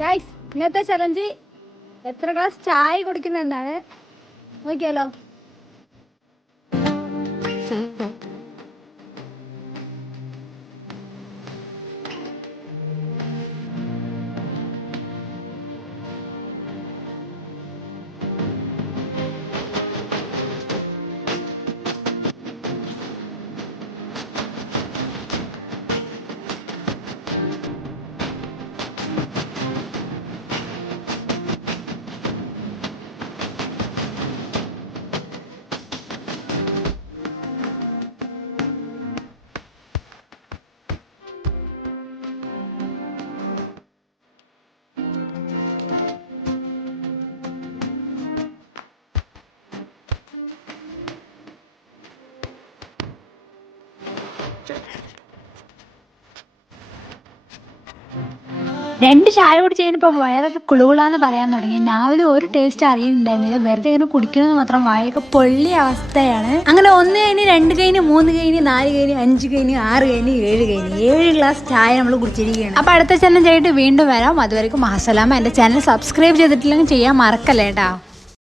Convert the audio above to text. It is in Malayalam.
ഗൈസ് ഇന്നത്തെ ചലഞ്ച് എത്ര ഗ്ലാസ് ചായ കുടിക്കുന്നുണ്ടാണ് നോക്കിയാലോ. രണ്ട് ചായ കുടിച്ച് കഴിഞ്ഞപ്പോൾ വയറൊക്കെ കുളുകുളാന്ന് പറയാൻ തുടങ്ങി. രാവിലെ ഒരു ടേസ്റ്റ് അറിയുന്നുണ്ടായിരുന്നില്ല, വെറുതെ ഇങ്ങനെ കുടിക്കണമെന്ന് മാത്രം വായൊക്കെ പൊള്ളിയ അവസ്ഥയാണ്. അങ്ങനെ 1 കഴിഞ്ഞ് 2 കഴിഞ്ഞ് 3 കഴിഞ്ഞ് 4 കഴിഞ്ഞ് 5 കഴിഞ്ഞ് 6 കഴിഞ്ഞ് 7 കഴിഞ്ഞ് 7 ഗ്ലാസ് ചായ നമ്മൾ കുടിച്ചിരിക്കുകയാണ്. അപ്പോൾ അടുത്ത ചലഞ്ച് ആയിട്ട് വീണ്ടും വരാം. അതുവരെക്കും അസ്സലാമ. എൻ്റെ ചാനൽ സബ്സ്ക്രൈബ് ചെയ്തിട്ടില്ലെങ്കിൽ ചെയ്യാൻ മറക്കല്ലേ കേട്ടോ.